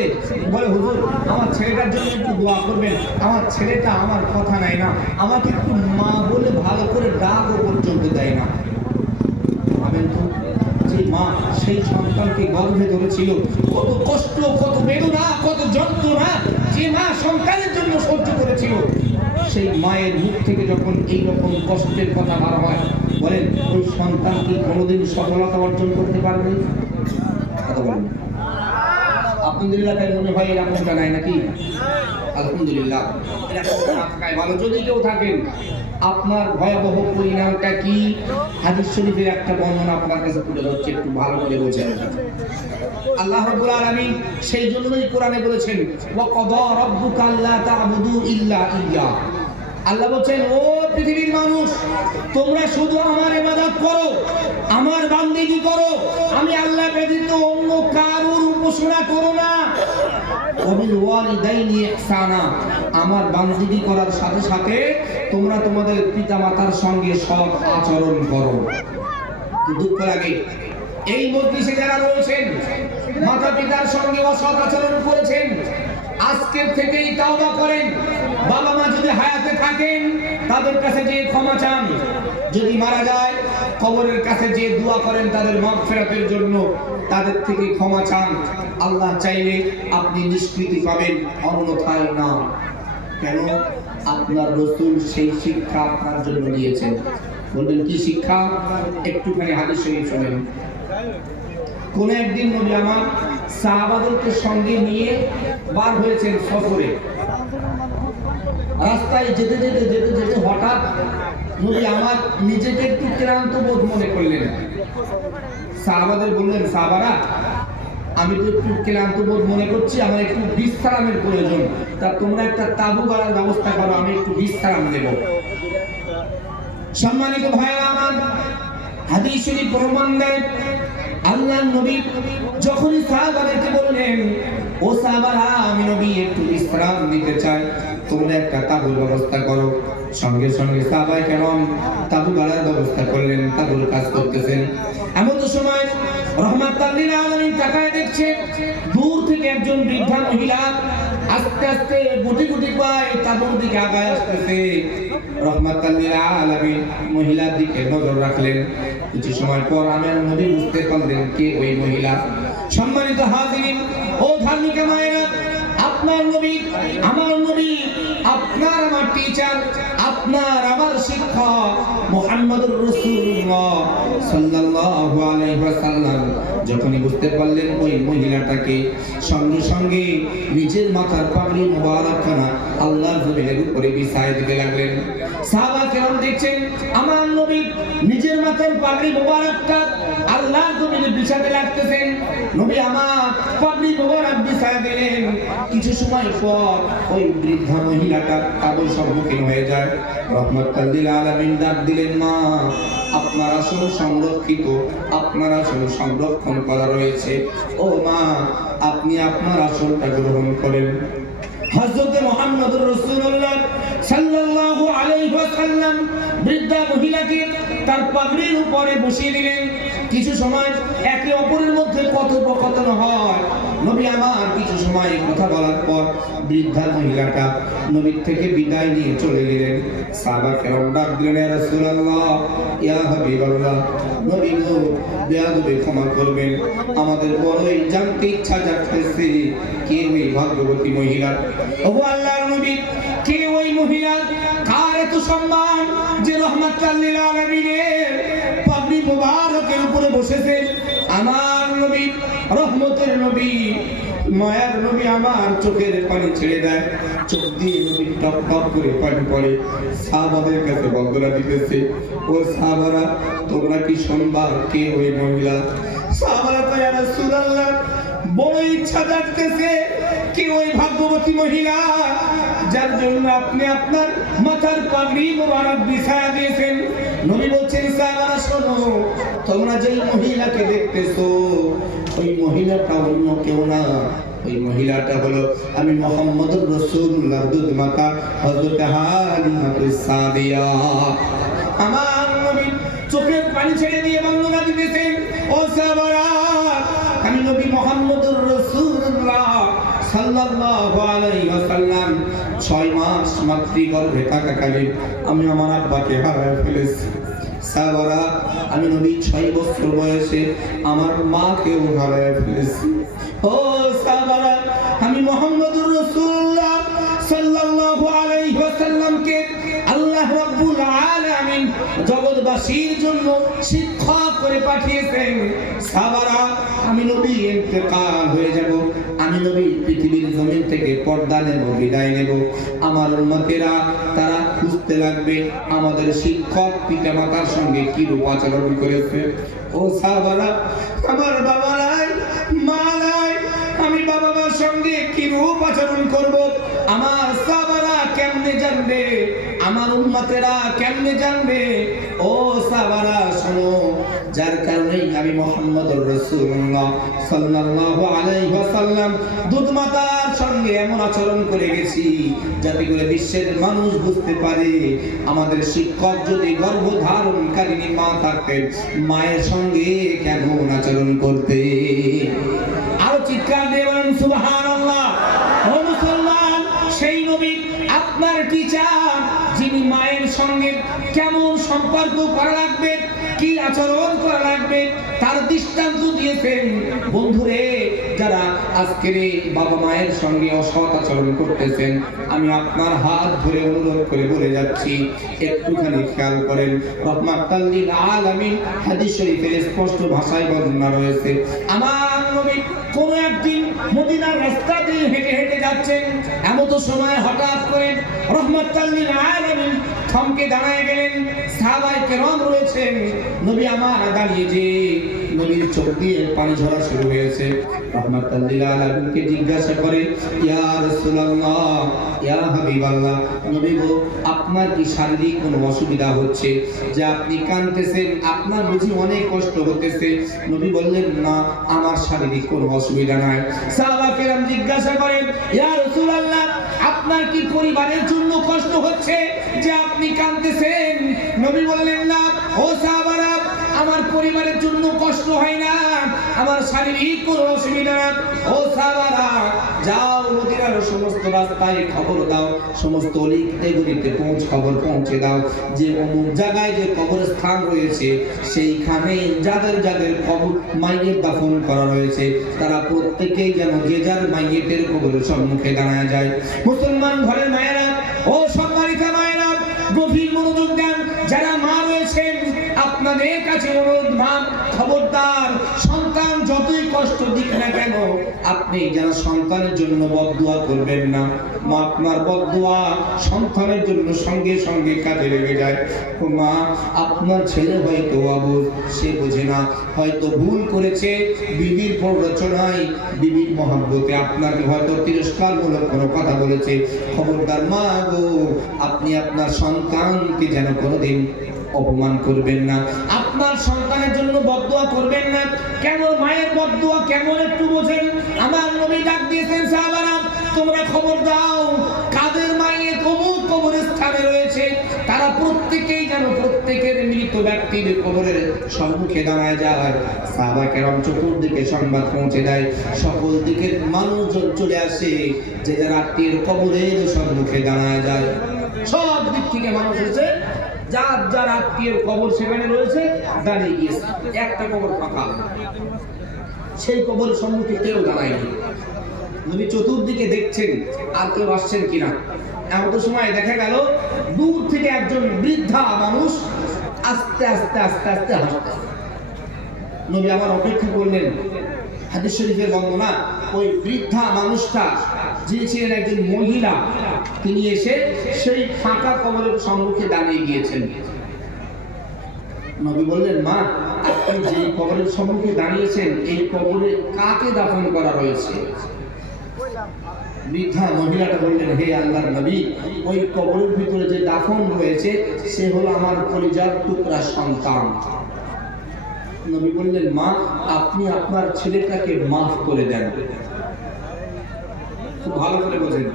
বলে, হুজুর আমার ছেলেটার জন্য একটু দোয়া করবেন, আমার ছেলেটা আমার কথা নেয় না, আমাকে একটু মা বলে ভালো করে ডাকও পর্যন্ত দেয় না। ভাবেন তো, যে মা সেই সন্তানকে গর্ভে ধরেছিল, কত কষ্ট, কত বেদনা, কত যন্ত্রণা যে মা সন্তানের জন্য সহ্য করেছিল, সেই মায়ের মুখ থেকে যখন এইরকম কষ্টের কথা বার হয়, বলেন ওই সন্তান কি কোনোদিন সফলতা অর্জন করতে পারবে? কথা বলেন। আপনাদের এলাকায় মনে হয় এরকমটা নাই নাকি? আলহামদুলিল্লাহ, এরকমটা না থাকায় ভালো। যদি কেউ থাকেন, আপনার ভয়াবহ পরিণামটা কি? হাদিস শরীফের একটা বর্ণনা আপনার কাছে তুলে ধরছি, একটু ভালো করে বোঝেন। আল্লাহ রাব্বুল আলামিন সেই জন্যই কোরআনে বলেছেন, ওয়া ক্বাদা রাব্বুকা আল্লা তা'বুদু ইল্লা ইয়্যাহ। আল্লাহ বলেন, ও পৃথিবীর মানুষ, তোমরা শুধু আমার ইবাদত করো, আমার বান্দেগি করো, আমি আল্লাহ ব্যতীত অন্য কারোর উপাসনা করো না। ওয়াবিল ওয়ালিদাইনি ইহসানা, আমার বান্দেগি করার সাথে সাথে তোমরা তোমাদের পিতামাতার সঙ্গে সৎ আচরণ করো। দুঃখ লাগে, এই মজলিসে যারা রয়েছেন মাতা পিতার সঙ্গে অসৎ আচরণ করেছেন, আজকের থেকেই তাওবা করেন। বাবা মা যদি হায়াতে থাকেন তাদের কাছে যে ক্ষমা চান, যদি মারা যায় কবরের কাছে যে দোয়া করেন তাদের মাগফিরাতের জন্য, তাদের থেকে ক্ষমা চান। আল্লাহ চাইলে আপনি নিষ্কৃতি পাবেন, অন্যথায় না। কেন? আপনার রাসূল সেই শিক্ষা আপনার জন্য দিয়েছেন। বলবেন কি শিক্ষা? একটুখানি হাদিস শরীফ শুনেন। কোন একদিন নবী আমার সাহাবাদেরকে সঙ্গে নিয়ে বার হয়েছেন সফরে। রাস্তায় যেতে যেতে যেতে যেতে হঠাৎ নবী আমার নিজেকে একটু ক্লান্ত বোধ মনে করলেন। সাহাবাদের বললেন, সাহাবারা আমি তো একটু ক্লান্ত বোধ মনে করছি, আমার একটু বিশ্রামের প্রয়োজন, তা তোমরা একটা তাঁবু গাড়ার ব্যবস্থা করো, আমি একটু বিশ্রাম দেব। সম্মানিত ভাইরা আমার, হাদিস শরীফ প্রমাণ দেয় আল্লাহর নবী যখনই সাহাবাদেরকে বললেন, ও সাহাবারা আমি নবী একটু বিশ্রাম নিতে চাই, তোমরা একটা তাঁবুর ব্যবস্থা করো। সঙ্গে সঙ্গে সাহাবায়ে কেরাম তাঁবু গাড়ার ব্যবস্থা করলেন, তাঁবুর কাজ করতেছেন। এমন সময় রাহমাতুল লিল আলামিন তাকায় দেখছে দূর থেকে একজন বৃদ্ধা মহিলা আস্তে আস্তে গুটি গুটি পায়ে তাঁবুর দিকে আগায় আসতেছে। রাহমাতুল লিল আলামিন মহিলার দিকে নজর রাখলেন। কিছু সময় পর আমার নবী বুঝতে পারলেন কে ওই মহিলা। সম্মানিত হাজিরিন ও ধার্মিক মায়েরা, আপনার নবী আমার নবী, আপনার আমার টিচার, আপনার আমার শিক্ষক মুহাম্মদুর রাসূলুল্লাহ সাল্লাল্লাহু আলাইহি ওয়াসাল্লাম যখনই বুঝতে পারলেন ওই মহিলাটাকে, সঙ্গে সঙ্গে নিজের মাথার পাগড়ি মুবারকখানা আল্লাহর জমিনের উপরে বিছায় দিতে লাগলেন। সাহাবা কেরাম দেখছেন আমার নবী নিজের মাথার পাগড়ি মুবারকটা আল্লাহর জমিনে বিছাতে লাগতেছেন। নবী আমার পাগড়ি মুবারক বিছায় দিলেন। কিছু সময় পর ওই বৃদ্ধা মহিলাটা তাঁবুর সম্মুখীন হয়ে যায়। রাহমাতুল লিল আলামিন ডাক দিলেন, মা আপনার আসল সংরক্ষিত, আপনার আসল সংরক্ষণ করা রয়েছে। ও মা আপনি আপনার আসলটা গ্রহণ করেন। হযরত মুহাম্মদুর রাসূলুল্লাহ সাল্লাল্লাহু আলাইহি ওয়াসাল্লাম বৃদ্ধা মহিলাকে তার পাগড়ির উপরে বসিয়ে দিলেন। কিছু সময় একে অপরের মধ্যে কথোপকথন হয়। নবী আমার কিছু সময় কথা বলার পর বৃদ্ধা মহিলাটা নবীর থেকে বিদায় নিয়ে চলে গেলেন। সাহাবা কেরাম ডাক দিলেন, ইয়া রাসূলুল্লাহ, ইয়া হাবিবাল্লাহ, নবী গো বেয়াদবি ক্ষমা করবেন, আমাদের বড়ই জানতে ইচ্ছা জাগতেছে কে ওই ভাগ্যবতী মহিলা। ওগো আল্লাহর নবী, কে ওই মহিলা, কার এত সম্মান যে রাহমাতুল লিল আলামিনের পাগড়ি মুবারকের উপরে বসেছেন? আমার নবী রহমতের নবী, মায়ার নবী আমার চোখের পানি ছেড়ে দেয়, চোখ দিয়ে নবী টপ টপ করে পানি পড়ে। সাহাবাদের কাছে বন্দনা দিতেছে, ও সাহাবারা তোমরা কি শুনবা কে ওই মহিলা? সাহাবারা তো ইয়া রাসূলুল্লাহ বড় ইচ্ছা জাগতেছে কে ওই ভাগ্যবতী মহিলা যার জন্য আপনি আপনার মাথার পাগড়ি মোবারক বিছায়া দিয়েছেন। নবী বলছেন, সাহাবারা শোনো, তোমরা যেই মহিলাকে দেখতেছো ওই মহিলাটা অন্য কেউ না, ওই মহিলাটা হলো আমি মুহাম্মদুর রাসূলুল্লাহ দুধ মাতা হযরত হালিমাতুস সাদিয়া। আমার নবী চোখের পানি ছেড়ে দিয়ে বন্দনা দিতেছেন, ও সাহাবারা আমি নবী মুহাম্মদুর রাসূলুল্লাহ সাল্লাল্লাহু আলাইহি ওয়াসাল্লাম 6 মাস মাতৃগর্ভে থাকাকালীন আমি আমার আব্বাকে হারায় ফেলেছি। সাহাবারা আমি নবী 6 বছর বয়সে আমার মাকেও হারায় ফেলেছি। ও সাহাবারা আমি মুহাম্মদুর রাসূলুল্লাহ সাল্লাল্লাহু আলাইহি ওয়াসাল্লামকে আল্লাহ রাব্বুল আলামিন জগৎবাসীর জন্য শিক্ষক করে পাঠিয়েছেন। সাহাবারা আমি নবী ইন্তেকাল হয়ে যাব, আমি নবী পৃথিবীর জমিন থেকে পর্দা নেব, বিদায় নেব। আমার উম্মতেরা তারা খুঁজতে লাগবে আমাদের শিক্ষক পিতামাতার সঙ্গে কি রূপ আচরণ করেছে। ও সাহাবারা আমার বাবা নাই, মা নাই, আমি বাবা মার সঙ্গে কি রূপ আচরণ করব? আমার সাহাবারা কেমনে জানবে? আমার উম্মতেরা কেমনে জানবে? ও সাহাবারা শোনো, যার কারণেই আমি মুহাম্মদুর রাসূলুল্লাহ সাল্লাল্লাহু আলাইহি ওয়াসাল্লাম দুধ মাতার সঙ্গে এমন আচরণ করে গেছি যাতে করে বিশ্বের মানুষ বুঝতে পারে আমাদের শিক্ষক যদি গর্ভধারণকারিণী মা থাকতেন মায়ের সঙ্গে কেমন আচরণ করতে। আরো চিৎকার দিয়ে বলেন সুবহানাল্লাহ। ও মুসলমান সেই নবী আপনার টিচার, যিনি মায়ের সঙ্গে কেমন সম্পর্ক করা লাগবে, কি আচরণ করা লাগবে তার দৃষ্টান্ত দিয়েছেন। বন্ধুরে, যারা আজকের এই বাবা মায়ের সঙ্গে অসৎ আচরণ করতেছেন, আমি আপনার হাত ধরে অনুরোধ করে বলে যাচ্ছি, একটুখানি খেয়াল করেন। রহমাতাল লিল আলামিন হাদিস শরীফের স্পষ্ট ভাষায় বর্ণনা রয়েছে, আমার নবী কোন একদিন মদিনার রাস্তা দিয়ে হেঁটে হেঁটে যাচ্ছেন, এমত সময় হঠাৎ করে রহমাতাল লিল আলামিন থমকে দাঁড়ায় গেলেন। সাহাবায়ে কেরাম রয়েছেন, নবী আমার দাঁড়িয়ে যে নবীর চোখ দিয়ে পানি ঝরা শুরু হয়েছে। রহমাতাল লিল আলামিনকে জিজ্ঞাসা করে, ইয়া রাসূলুল্লাহ, ইয়া হাবিবাল্লাহ, নবী গো, আপনার কি শারীরিক কোনো অসুবিধা হচ্ছে যে আপনি কাঁদতেছেন? আপনার বুঝি অনেক কষ্ট হতেছে? নবী বললেন, না, আমার শারীরিক কোনো অসুবিধা নাই। সাহাবা কেরাম জিজ্ঞাসা করেন, ইয়া রাসূলুল্লাহ, আপনার কি পরিবারের জন্য কষ্ট হচ্ছে যে আপনি কাঁদতেছেন? নবী বললেন, না ও সাহাবারা, আমার পরিবারের জন্য কষ্ট হয় না, আমার শারীরিক কোনো অসুবিধা না। ও সাহাবারা, যাও মদিনার সমস্ত রাস্তায় খবর দাও, সমস্ত অলিতে গলিতে খবর পৌঁছে দাও যে অমুক জায়গায় যে কবরস্থান রয়েছে, সেইখানে যাদের যাদের কবর মাইয়ের দাফন করা রয়েছে, তারা প্রত্যেকেই যেন যে যার মাইয়েতের কবরের সম্মুখে দাঁড়ায় যায়। মুসলমান ঘরের মায়েরা ও সম্মানিতা মায়েরা, গভীর মনোযোগ দেন। যারা মা রয়েছেন, আপনাদের কাছে অনুরোধ, মা খবরদার, সন্তান যতই কষ্ট দিক না কেন, আপনি যেন সন্তানের জন্য বদদুয়া করবেন না। মা, আপনার বদদুয়া সন্তানের জন্য সঙ্গে সঙ্গে কাজে লেগে যায়। ও মা, আপনার ছেলে হয়তো অবুঝ, সে বোঝে না, হয়তো ভুল করেছে, বিবির প্ররোচনায়, বিবির মহব্বতে আপনাকে হয়তো তিরস্কারমূলক কোনো কথা বলেছে। খবরদার মা গো, আপনি আপনার সন্তানকে যেন কোনোদিন অপমান করবেন না, আপনার সন্তানের জন্য বদদুয়া করবেন না। কেন মায়ের বদদুয়া কেমন একটু বোঝেন? আমার নবী ডাক দিয়েছেন, সাহাবারা তোমরা খবর দাও, কাদের মায়ের অমুক কবরস্থানে রয়েছে, তারা প্রত্যেকেই যেন প্রত্যেকের মৃত ব্যক্তির কবরের সম্মুখে দাঁড়ায় যায়। সাহাবা কেরাম চতুর্দিকে সংবাদ পৌঁছে দেয়, সকল দিকের মানুষজন চলে আসে, যে যারা আত্মীয়ের কবরের সম্মুখে দাঁড়ায় যায়। সব দিক থেকে মানুষ এসে যার যার আত্মীয়ের কবর সেখানে রয়েছে দাঁড়িয়ে গিয়েছে। একটা কবর ফাঁকা, সেই কবরের সম্মুখে কেউ দাঁড়ায়নি। নবী চতুর্দিকে দেখছেন আর কেউ আসছেন কিনা। এমন সময় দেখা গেল দূর থেকে একজন বৃদ্ধা মানুষ আস্তে আস্তে আস্তে আস্তে হাঁটছে। নবী আমার অপেক্ষা করলেন। হাদিস শরীফের বর্ণনা, ওই বৃদ্ধা মানুষটা, যিনি ছিলেন একজন মহিলা, তিনি এসে সেই ফাঁকা কবরের সম্মুখে দাঁড়িয়ে গিয়েছেন। নবী বললেন, মা, আপনি যে কবরের সম্মুখে দাঁড়িয়েছেন, এই কবরে কাকে দাফন করা রয়েছে? বৃদ্ধা মহিলাটা বললেন, হে আল্লাহর নবী, ওই কবরের ভিতরে যে দাফন রয়েছে, সে হলো আমার কলিজার টুকরা সন্তান। নবী বললেন, মা, আপনি আপনার ছেলেটাকে মাফ করে দেন। খুব ভালো করে বোঝেন,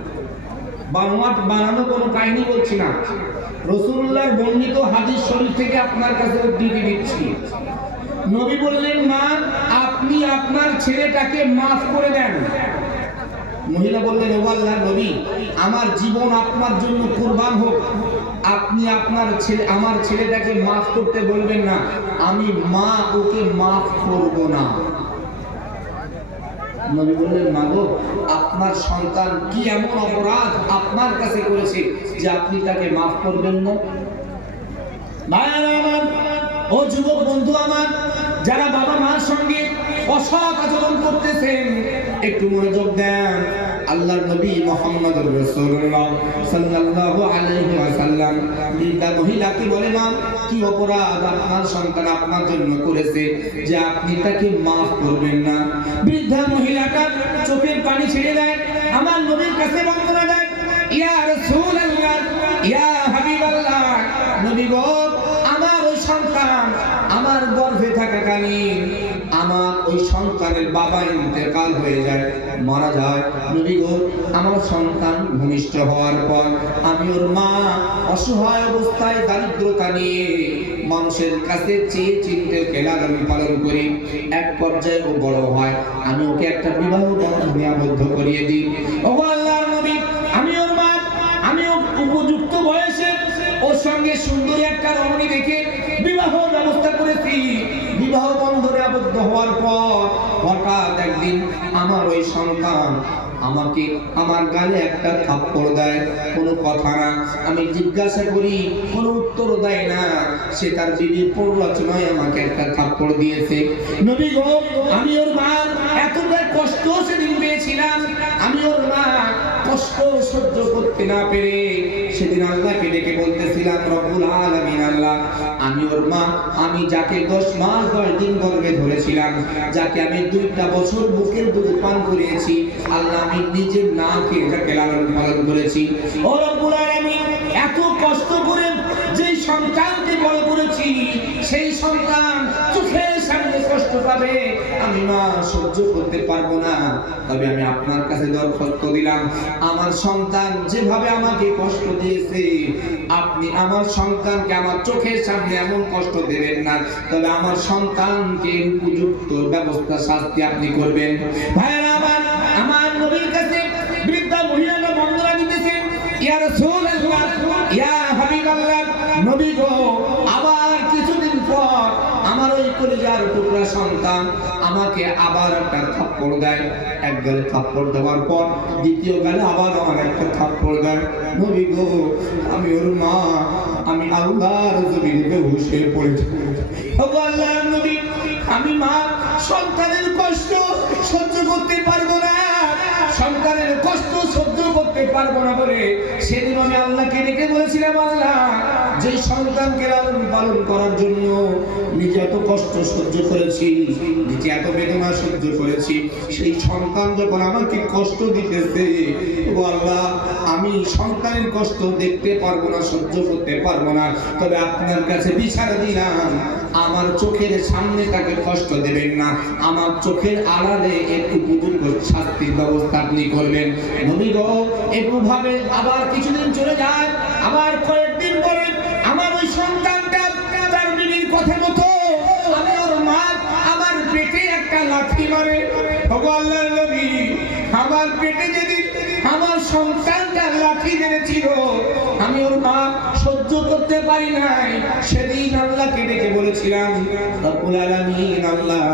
বানানো কোনো কাহিনী বলছি না, রাসূলুল্লাহর বর্ণিত হাদিস শরীফ থেকে আপনার কাছে উদ্ধৃতি দিচ্ছি। নবী বললেন, মা, আপনি আপনার ছেলেটাকে মাফ করে দেন। মহিলা বললেন, ও আল্লাহর নবী, আমার জীবন আপনার জন্য কুরবান হোক, আপনি আমার ছেলেটাকে মাফ করতে বলবেন না, আমি মা ওকে মাফ করব না। নবী বললেন, মা গো, আপনার সন্তান কি এমন অপরাধ আপনার কাছে করেছে যে আপনি তাকে মাফ করবেন না? ভাইরা আমার, ও যুবক বন্ধু আমার, যারা বাবা মার সঙ্গে অসৎ আচরণ করতেছেন, একটু মনোযোগ দেন। আল্লাহর নবী মুহাম্মদুর রাসূলুল্লাহ সাল্লাল্লাহু আলাইহি ওয়াসাল্লাম বৃদ্ধা মহিলাকে বলে, মা, কি অপরাধ আপনার সন্তান আপনার জন্য করেছে যে আপনি তাকে মাফ করবেন না? বৃদ্ধা মহিলাটা চোখের পানি ছেড়ে দেয়, আমার নবীর কাছে বন্দনা দেয়, ইয়া রাসূলুল্লাহ, ইয়া হাবিবাল্লাহ, নবী গো, আমার ওই সন্তান আমার গর্ভে থাকাকালীন আমার ওই সন্তানের বাবা ইন্তেকাল হয়ে যায়, মারা যায়। নবী গো, আমার সন্তান ভূমিষ্ঠ হওয়ার পর আমি ওর মা অসহায় অবস্থায় দারিদ্রতা নিয়ে মানুষের কাছে চেয়ে চিনতে লালন পালন করি। এক পর্যায়ে ও বড় হয়, আমি ওকে একটা বিবাহ বন্ধনে আবদ্ধ করিয়ে দিই। ও আল্লাহর নবী, আমি ওর চোখে সুন্দরী একটা রমণী দেখে বিবাহ ব্যবস্থা করেছি। বিবাহ বন্ধনে আবদ্ধ হওয়ার পর হঠাৎ একদিন আমার ওই সন্তান আমাকে আমার গালে একটা থাপ্পড় দেয়, কোনো কথা না। আমি জিজ্ঞাসা করি, কোনো উত্তর দেয় না। সে তার বিবির প্ররোচনায় আমাকে একটা থাপ্পড় দিয়েছে। নবী গো, আমি ওর মা এতটা কষ্ট সেদিন পেয়েছিলাম। আমি ওর মা কষ্ট সহ্য করতে না পেরে সেদিন আল্লাহকে ডেকে বলতেছিলাম, রব্বুল আলামিন আল্লাহ, আমি ওর মা, আমি যাকে 10 মাস 10 দিন গর্ভে ধরেছিলাম, যাকে আমি 2টা বছর বুকের দুধ পান করিয়েছি, আল্লাহ আমি নিজের না খেয়ে যাকে লালন পালন করেছি। ও রব্বুল আলামিন, এত কষ্ট করে যে সন্তানকে বড় করেছি, সেই সন্তান চোখের সামনে কষ্ট পাবে, আমি মা সহ্য করতে পারবো না। তবে আমি আপনার কাছে দরখাস্ত দিলাম, আমার সন্তান যেভাবে আমাকে কষ্ট দিয়েছে, আপনি আমার সন্তানকে আমার চোখের সামনে এমন কষ্ট দেবেন না। তবে আমার সন্তানকে উপযুক্ত ব্যবস্থা, শাস্তি আপনি করবেন। ভাইরা আমার নবীর কাছে বৃদ্ধা মহিলারা বন্দনা দিতেছেন, ইয়া রাসূলুল্লাহ, ইয়া হাবিবাল্লাহ, নবী গো, আবার কিছুদিন পর আমার ওই কলিজার টুকরা সন্তান আমাকে আবার একটা থাপ্পড় দেয়। এক গালে থাপ্পড় দেওয়ার পর দ্বিতীয় গালে আবার আমার একটা থাপ্পড় দেয়। নবী গো, আমি ওর মা, আমি আল্লাহর জমিনে বেহুশ হয়ে পড়েছি। ওগো আল্লাহর নবী, আমি মা সন্তানের কষ্ট সহ্য করতে পারবো না, সন্তানের কষ্ট সহ্য করতে পারবো না বলে সেদিন আমি আল্লাহকে ডেকে বলেছিলাম, আল্লাহ, যে সন্তানকে লালন পালন করার জন্য নিজে এত কষ্ট সহ্য করেছি, নিজে এত বেদনা সহ্য করেছি, সেই সন্তান যখন আমাকে কষ্ট দিতেছে, ও আল্লাহ, আমি সন্তানের কষ্ট দেখতে পারবো না, সহ্য করতে পারবো না। তবে আপনার কাছে বিচারা দিলাম, আমার চোখের সামনে তাকে কষ্ট দেবেন না, আমার চোখের আড়ালে একটু উপযুক্ত শাস্তির ব্যবস্থা আপনি করবেন। নবী গো, এভাবে আবার কিছুদিন চলে যায়। আবার কয়েকদিন পরে আমার ওই সন্তানটা তার বিবির কথা মতো আমি ওর মা আমার পেটে একটা লাথি মারে। ওগো আল্লাহর নবী, আমার পেটে যেদিন আমার সন্তানটা লাথি মেরেছিল, আমি ওর মা সহ্য করতে পারি নাই। সেদিন আল্লাহকে ডেকে বলেছিলাম, রব্বুল আলামিন আল্লাহ,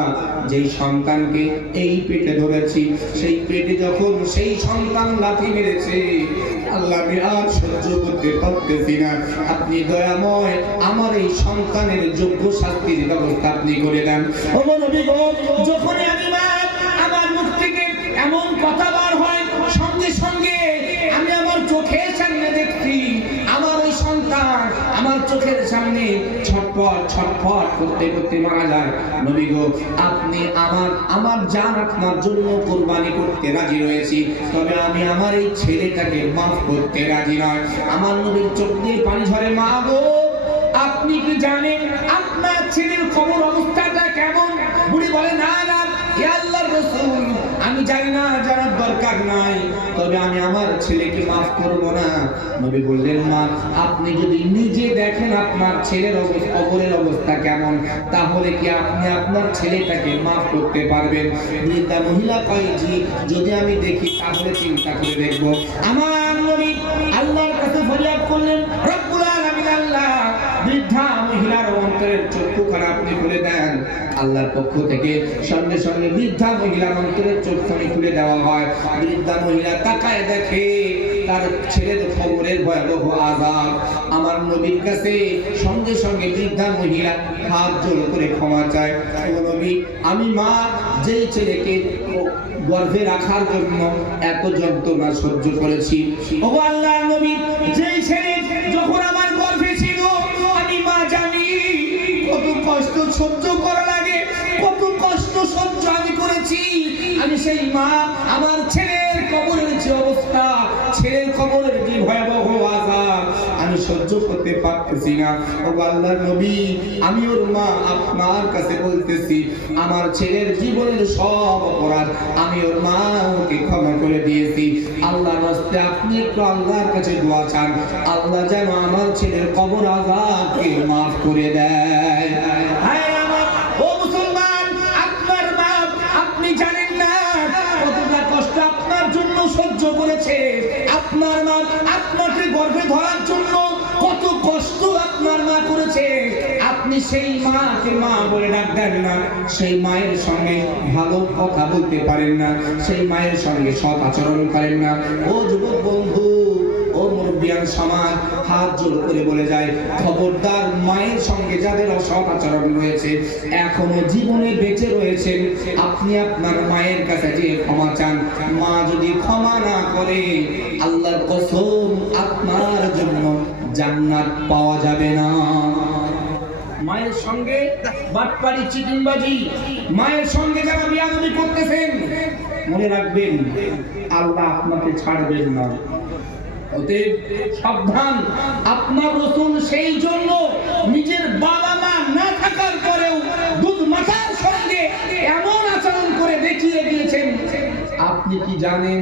যেই সন্তানকে এই পেটে ধরেছি, সেই পেটে যখন সেই সন্তান লাথি মেরেছে, আল্লাহ আমি আর সহ্য করতে পারতেছি না, আপনি দয়াময় আমার এই সন্তানের যোগ্য শাস্তির ব্যবস্থা আপনি করে দেন। ওগো নবী গো, যখনই আমি মা আমার মুখ থেকে এমন কথা বার হয়, সঙ্গে সঙ্গে আমি আমার চোখের সামনে দেখছি আমার ওই সন্তান আমার চোখের সামনে ছটফট ছটফট করতে করতে মারা যায়। নবী গো, আপনি আমার জান আপনার জন্য কুরবানি করতে রাজি রয়েছি, তবে আমি আমার এই ছেলেটাকে মাফ করতে রাজি নয়। আমার নবীর চোখ দিয়ে পানি ঝরে, মা গো, আপনি কি জানেন আপনার ছেলের কবর অবস্থাটা কেমন? বুড়ি বলে, না না ইয়া আল্লাহর রাসূল, আমি জানি না, জানার দরকার নাই, তবে আমি আমার ছেলেকে মাফ করব না। নবী বললেন, মা, আপনি যদি নিজে দেখেন আপনার ছেলের কবরের অবস্থা কেমন, তাহলে কি আপনি আপনার ছেলেটাকে মাফ করতে পারবেন? বৃদ্ধা মহিলা কয়, জি, যদি আমি দেখি তাহলে চিন্তা করে দেখব। আমার নবী আল্লাহর কাছে ফরিয়াদ করলেন, রব্বুল আলামিন আল্লাহ, বৃদ্ধা মহিলার অন্তরের চক্ষুখানা আপনি খুলে দেন। আল্লাহর পক্ষ থেকে সঙ্গে সঙ্গে বৃদ্ধা মহিলার অন্তরের চক্ষুখানি খুলে দেওয়া হয়। বৃদ্ধা মহিলা তাকায় দেখে তার ছেলের কবরের ভয়াবহ আযাব। আমার নবীর কাছে সঙ্গে সঙ্গে বৃদ্ধা মহিলা হাত জোড় করে ক্ষমা চায়, ও নবী, আমি মা যেই ছেলেকে গর্ভে রাখার জন্য এত যন্ত্রণা সহ্য করেছি, ও আল্লাহর নবী, যেই ছেলে যখন আমার গর্ভে ছিল, আমি মা জানি কত কষ্ট সহ্য করা লাগে, কত কষ্ট সহ্য আমি করেছি। আমি সেই মা, আমার ছেলের কবরের যে অবস্থা, ছেলের কবরের যে ভয়াবহ আযাব, আমি সহ্য করতে পারতেছি না। ও আল্লাহর নবী, আমি ওর মা আপনার কাছে বলতেছি, আমার ছেলের জীবনের সব অপরাধ আমি ওর মা ওকে ক্ষমা করে দিয়েছি। আল্লাহর রাস্তে আপনি একটু আল্লাহর কাছে দোয়া চান, আল্লাহ যেন আমার ছেলের কবর আযাবকে মাফ করে দেয়। হায় আমার ও মুসলমান, আপনার মা, আপনি জানেন না কতটা কষ্ট আপনার জন্য সহ্য করেছে। আপনার মা আপনাকে গর্ভে ধরার জন্য কত কষ্ট সেই মাকে মা বলে ডাক দেন না, সেই মায়ের সঙ্গে ভালো কথা বলতে পারেন না, সেই মায়ের সঙ্গে সৎ আচরণ করেন না, ও যুবক বন্ধু, ও মুরব্বিয়ান সমাজ, হাত জোড় করে বলে যায়, খবরদার মায়ের সঙ্গে যাদের অসৎ আচরণ রয়েছে, এখনো জীবনে বেঁচে রয়েছেন, আপনি আপনার মায়ের কাছে যে ক্ষমা চান, মা যদি ক্ষমা না করে, আল্লাহর কসম আপনার জন্য জান্নাত পাওয়া যাবে না। মায়ের সঙ্গে বাটপাড়ি চিটিংবাজি, মায়ের সঙ্গে যারা বিয়াদবি করতেছেন, মনে রাখবেন আল্লাহ আপনাকে ছাড়বেন না। অতএব সাবধান। আপনার রাসূল সেই জন্য নিজের বাবা মা না থাকার পরেও দুধ মাথার সঙ্গে এমন আচরণ করে দেখিয়ে দিয়েছেন। আপনি কি জানেন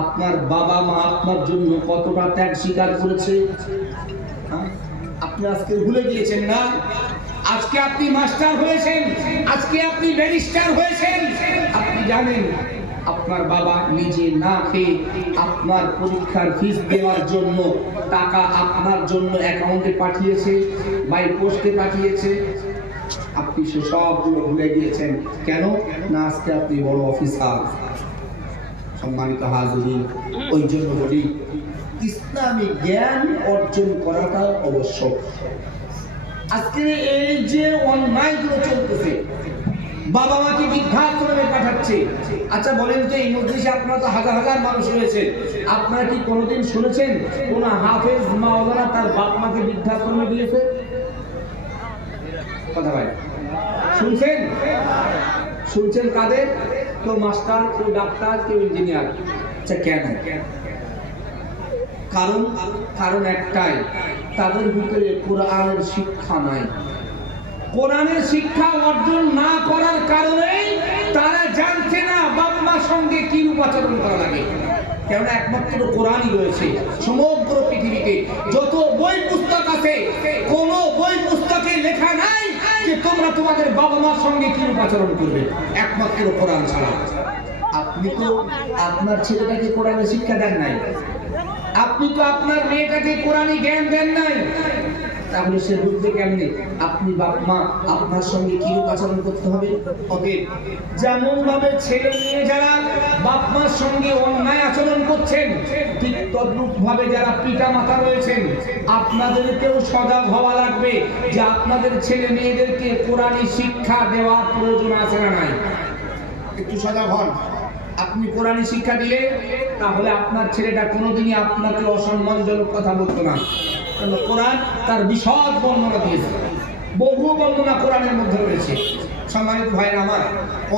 আপনার বাবা মা আপনার জন্য কতটা ত্যাগ স্বীকার করেছে? আপনি আজকে ভুলে গিয়েছেন না? আজকে আপনি মাস্টার হয়েছেন, আজকে আপনি ব্যারিস্টার হয়েছেন, আপনি জানেন আপনার বাবা নিজে না খেয়ে আপনার পরীক্ষার ফিস দেওয়ার জন্য টাকা আপনার জন্য অ্যাকাউন্টে পাঠিয়েছে, বাই পোস্টে পাঠিয়েছে। আপনি সে সবগুলো ভুলে গিয়েছেন। কেন না? আজকে আপনি বড় অফিসার। সম্মানিত হাজিরিন, ওই জন্য বলি ইসলামী জ্ঞান অর্জন করাটা আবশ্যক। আজকে এই যে অন্যায়গুলো চলতেছে, বাবা মাকে বৃদ্ধাশ্রমে পাঠাচ্ছে। আচ্ছা বলেন তো, এই মজলিসে আপনারা তো হাজার হাজার মানুষ রয়েছে, আপনারা কি কোনোদিন শুনেছেন কোন হাফেজ মাওলানা তার বাপ মাকে বৃদ্ধাশ্রমে দিয়েছে? কথা ভাই শুনছেন? শুনছেন কাদের? কেউ মাস্টার, কেউ ডাক্তার, কেউ ইঞ্জিনিয়ার। আচ্ছা কেন? কারণ একটাই, তাদের ভিতরে কোরআনের শিক্ষা নাই। কোরআনের শিক্ষা অর্জন না করার কারণে তারা জানছে না বাবা মার সঙ্গে কি উপাচরণ করা লাগে। কেননা একমাত্র কোরআনই রয়েছে সমগ্র পৃথিবীতে। যত বই পুস্তক আছে, কোন বই পুস্তকে লেখা নাই যে তোমরা তোমাদের বাবা মার সঙ্গে কি উপাচরণ করবে, একমাত্র কোরআন ছাড়া। আপনি তো আপনার ছেলেটাকে কোরআনের শিক্ষা দেন নাই, আপনি তো আপনার মেয়েটাকে কোরআনী জ্ঞান দেন নাই, তাহলে সে বুঝবে কেমনে আপনি বাপ মা আপনার সঙ্গে কিরূপ আচরণ করতে হবে? অতএব যেমন ভাবে ছেলে মেয়ে যারা বাপ মার সঙ্গে অন্যায় আচরণ করছেন, ঠিক তদ্রূপ ভাবে যারা পিতা মাতা রয়েছেন, আপনাদেরকেও সজাগ হওয়া লাগবে যে আপনাদের ছেলে মেয়েদেরকে কোরআনী শিক্ষা দেওয়ার প্রয়োজন আছে না নাই। একটু সজাগ হন। আপনি কোরআনী শিক্ষা দিলে তাহলে আপনার ছেলেটা কোনোদিনই আপনাকে অসম্মানজনক কথা বলতো না। কারণ কোরআন তার বিশদ বর্ণনা দিয়েছে, বহু বর্ণনা কোরআনের মধ্যে রয়েছে। সম্মানিত ভাইরা আমার,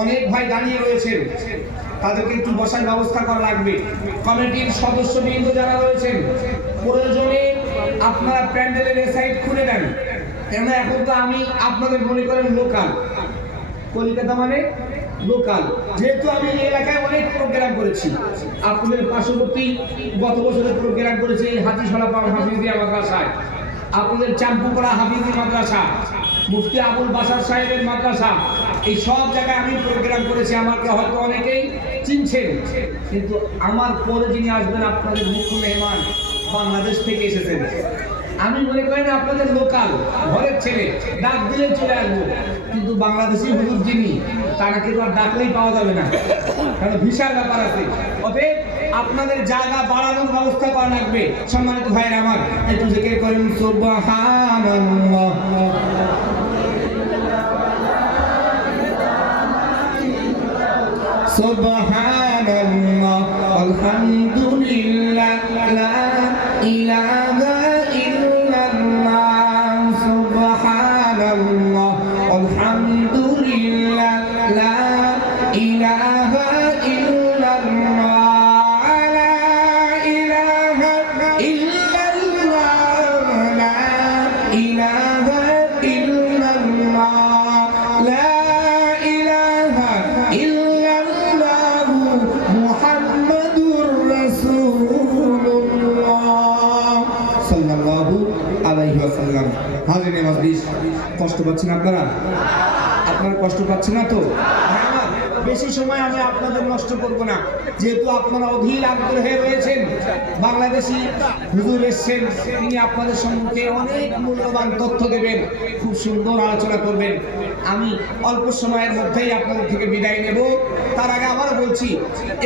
অনেক ভাই দাঁড়িয়ে রয়েছেন, তাদেরকে একটু বসার ব্যবস্থা করা লাগবে। কমিটির সদস্যবৃন্দ যারা রয়েছেন, প্রয়োজনে আপনারা প্যান্ডেলের এ সাইড খুলে দেন। কেননা এখন তো আমি আপনাদের মনে করেন লোকাল, কলকাতা মানে লোকাল, যেহেতু আমি এই এলাকায় অনেক প্রোগ্রাম করেছি। আপনাদের পার্শ্ববর্তী গত বছরের প্রোগ্রাম করেছি এই হাতিশালা হাফিজিয়া মাদ্রাসায়, আপনাদের চাম্পুপাড়া হাফিজি মাদ্রাসা, মুফতি আবুল বাশার সাহেবের মাদ্রাসা, এই সব জায়গায় আমি প্রোগ্রাম করেছি। আমাকে হয়তো অনেকেই চিনছেন, কিন্তু আমার পরে যিনি আসবেন আপনাদের মুখ্য মেহমান বাংলাদেশ থেকে এসেছেন। আমি মনে করি না আপনাদের লোকাল, ঘরের ছেলে, ডাক দিলে চলে আসবো, কিন্তু বাংলাদেশি হুজুর যিনি, তাকে তো আর ডাকলেই পাওয়া যাবে না, কারণ ভিসার ব্যাপার আছে। অতএব আপনাদের জায়গা বাড়ানোর ব্যবস্থা করা লাগবে। সম্মানিত ভাইয়ের আমার, একটু জিকির করেন সুবহানাল্লাহ। সুবহানাল্লাহ, আলহামদুলিল্লাহ, লা ইলাহা ইল্লাল্লাহ, সুবহানাল্লাহ, আলহামদুলিল্লাহ, লা ইলাহা ইল্লাল্লাহ, লা ইলাহা ইল্লাল্লাহ, লা ইলাহা ইল্লাল্লাহ, লা ইলাহা ইল্লাল্লাহ, মুহাম্মাদুর রাসূলুল্লাহ সাল্লাল্লাহু আলাইহি ওয়াসাল্লাম। হাজির মজলিস, কষ্ট পাচ্ছেন আপনারা? আপনারা কষ্ট পাচ্ছেন না তো? বেশি সময় আমি আপনাদের নষ্ট করব না, যেহেতু আপনারা অধীর আগ্রহে রয়েছেন। বাংলাদেশি হুজুর এসছেন, তিনি আপনাদের সম্মুখে অনেক মূল্যবান তথ্য দেবেন, খুব সুন্দর আলোচনা করবেন। আমি অল্প সময়ের মধ্যেই আপনাদের থেকে বিদায় নেব। তার আগে আবারও বলছি,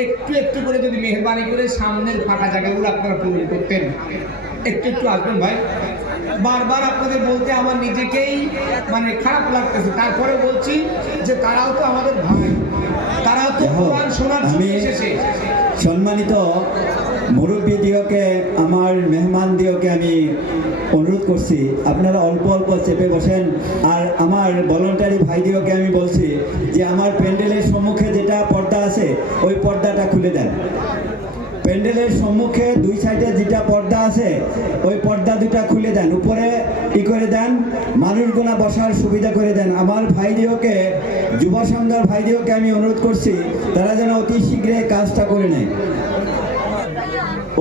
একটু একটু করে যদি মেহরবানি করে সামনের ফাঁকা জায়গাগুলো আপনারা পূরণ করতেন। একটু একটু আসবেন ভাই। বারবার আপনাদের বলতে আমার নিজেকেই মানে খারাপ লাগতেছে, তারপরে বলছি যে তারাও তো আমাদের ভাই, তারাও তো দেখো, কোরআন শোনার জন্য আমি এসেছে। সম্মানিত মুরব্বী দিওকে, আমার মেহমান দিওকে আমি অনুরোধ করছি আপনারা অল্প অল্প চেপে বসেন। আর আমার ভলেন্টারি ভাই দিওকে আমি বলছি যে আমার প্যান্ডেলের সম্মুখে যেটা পর্দা আছে ওই পর্দাটা খুলে দেন। প্যান্ডেলের সম্মুখে দুই সাইডে যেটা পর্দা আছে ওই পর্দা দুটা খুলে দেন, উপরে ই করে দেন, মানুষগুলা বসার সুবিধা করে দেন। আমার ভাই দিওকে, যুব সংঘের ভাই দিওকে আমি অনুরোধ করছি তারা যেন অতি শীঘ্রে কাজটা করে নেয়,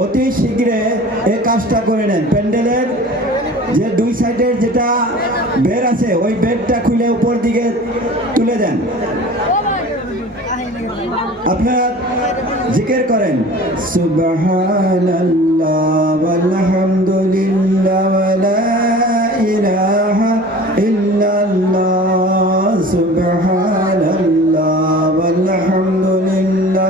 অতি শীঘ্রে এই কাজটা করে নেন। প্যান্ডেলের যে দুই সাইডের যেটা বের আছে ওই বেডটা খুলে উপর দিকে তুলে দেন। আপনারা জিকির করেন সুবহানাল্লাহ